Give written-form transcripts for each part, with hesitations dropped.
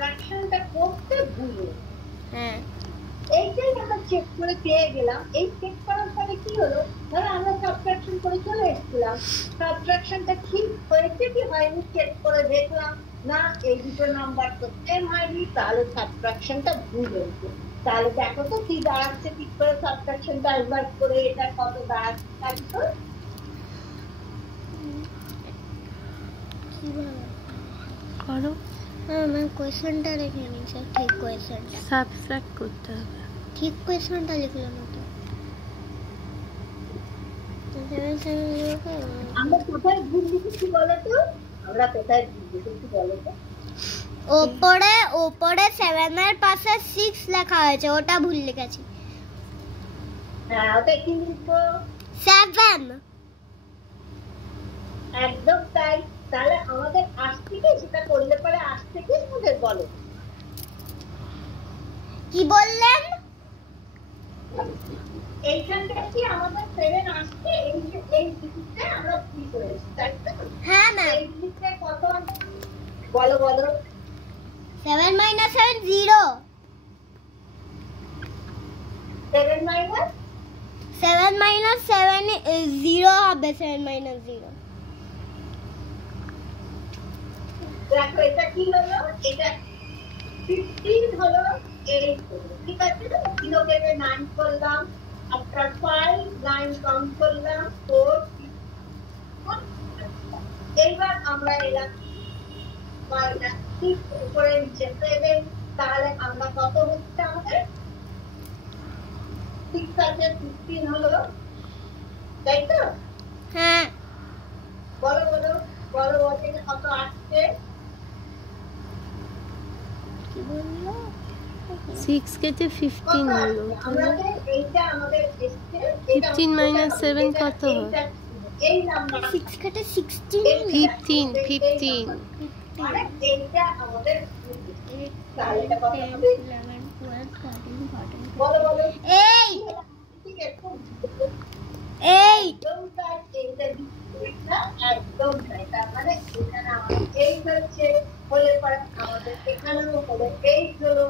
ফ্র্যাকশনটা করতে ভুলে হ্যাঁ এইটাই আমরা চেক করে পেয়ে গেলাম। এই চেক করার পরে কি হলো, ধরো আমরা সাবট্রাকশন করে চলে এসেছিলাম, সাবট্রাকশনটা ঠিক হয়েছে কি হয়নি চেক করে দেখলাম, না এই দুটো নাম্বার তো সেম হয়নি, তাহলে সাবট্রাকশনটা ভুল হয়েছে। তাহলে দেখো তো কি দাঁড়াচ্ছে, ঠিক করে সাবট্রাকশনটা একবার করে এটা কত দাঁড়াচ্ছে দেখো। করো। আমার কোয়েশ্চেনটা লিখে নিয়েছে, ঠিক কোয়েশ্চেনটা সাবট্রাক্ট করতে হবে। ঠিক কোয়েশ্চেনটা লিখলাম না তো। আমরা কোথায় ভুল লিখেছি বলো তো, আমরা কোথায় ভুল লিখেছি বলো তো? ওপরে 7 এর পাশে 6 লেখা হয়েছে, ওটা ভুল লিখেছি। হ্যাঁ ওটা কি লিখবো? 7। একদম তাই। তাহলে আমাদের আজ থেকে সেটা করলে পরে আজ থেকে আমাদের বলো কি বললেন? এইখানটা কি আমাদের 7 আসছে, এই যে এই ডিজিটটা আমরা ভুল করেছি তাই তো? হ্যাঁ ম্যাম। এই ডিজিটটা কত বলো বলো? 7 - 7 0। 7 মাইনাস 7 - 7 0 হবে। 7 - 0 দেখো এটা কি হলো, এটা 15 হলো, 8 হলো, ঠিক আছে? 0 থেকে 9 করলাম, আফটার 5 9 কাউন্ট করলাম 4। এইবার আমরা এলাম মাইনাস 6 উপরে নিচে 7, তাহলে আমরা কত হচ্ছে আমাদের 6 আছে 15 হলো তাই তো? হ্যাঁ বলো বলো বলো বলো এটা কত আসছে? কি বললো? 6 কেটে 15 হলো। আমাদের এইটা আমাদের এসছে, 15 - 7 কত হয়? এই নাম্বার 6 কেটে 16 15 মানে এইটা আমাদের তাহলে এটা কত হবে? 11 12 13 14 বলো বলো 8 ঠিক আছে 8 একদম তাই। এইটা দিকটা একদম তাই। তার মানে এখানে আমাদের এই হচ্ছে, হলে পরে আমাদের এখানেও হলো 8 হলো,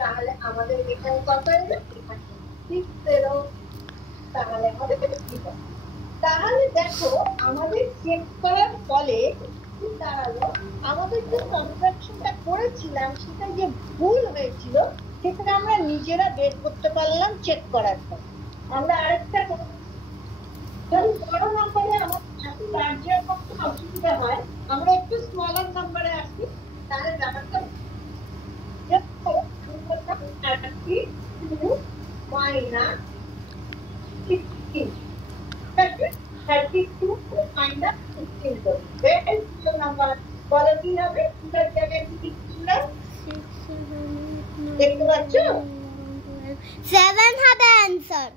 তাহলে আমাদের এখানে কত এলো? এখানে 6 এলো, তাহলে আমাদের কি হবে? তাহলে দেখো আমাদের চেক করার ফলে কি দাঁড়ালো, আমাদের যে সাবট্রাকশনটা করেছিলাম সেটা যে ভুল হয়েছিল সেটা আমরা নিজেরা বের করতে পারলাম চেক করার পর। আমরা আরেকটা যদি বড় নাম্বারে আমাদের কার্যের পক্ষে অসুবিধা হয়, আমরা একটু স্মলার নাম্বারে আসি, তাহলে ব্যাপারটা মাইনাস 16 32 মাইনাস 16 করবে নাম্বার বলো কি হবে? দুটার জায়গায় কি লিখলাম দেখতে পাচ্ছ? 7 হবে অ্যানসার।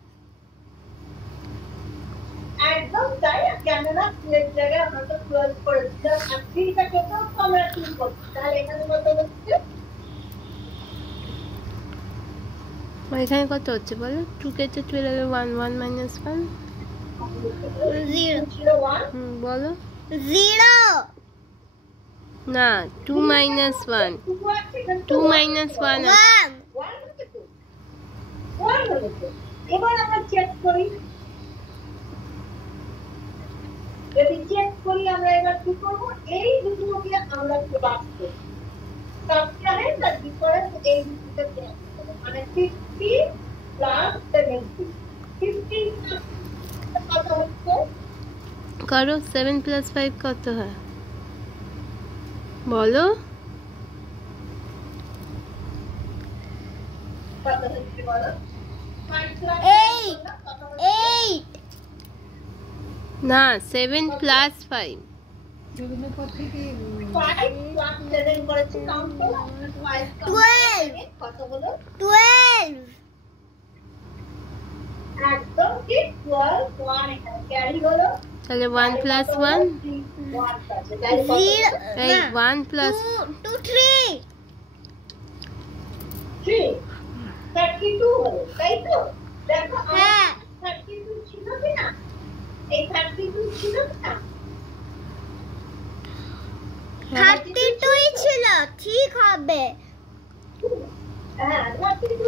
একদম তাই। কেননা 2 এর জায়গায় আমরা তো 12 করেছিলাম, আর 3টাকে তো আমরা 3 করছি, তাহলে এখানে কত হচ্ছে? এখানে কত হচ্ছে বলো? 2 কেটে 12 1 1 - 1 0 বলো 0 না 2 - 1 2 - 1 1 এবার আমরা চেক করি, যদি চেক করি আমরা এবার কি করবো, এই দুটোকে আমরা বাদ করব, সাবট্রাক্ট আর ডিফারেন্স এই দুটোকে চেক করব, মানে 50 প্লাস 70 50 কত হচ্ছে? করো 7 + 5 কত হয় বলো? কত হচ্ছে বলো? 8 8 না 7 + 5 5 plus 7 করেছি কাউন্ট করো, 5 কত হলো? 12 একদম ঠিক 12 1 এখানে ক্যারি হলো, তাহলে 1 + 1 এই 1 + 2 3 32 হলো তাই তো? দেখো হ্যাঁ 32 ছিল কিনা, এই 32 ছিল কিনা? 32 ই ছিল, ঠিক হবে। হ্যাঁ না কিন্তু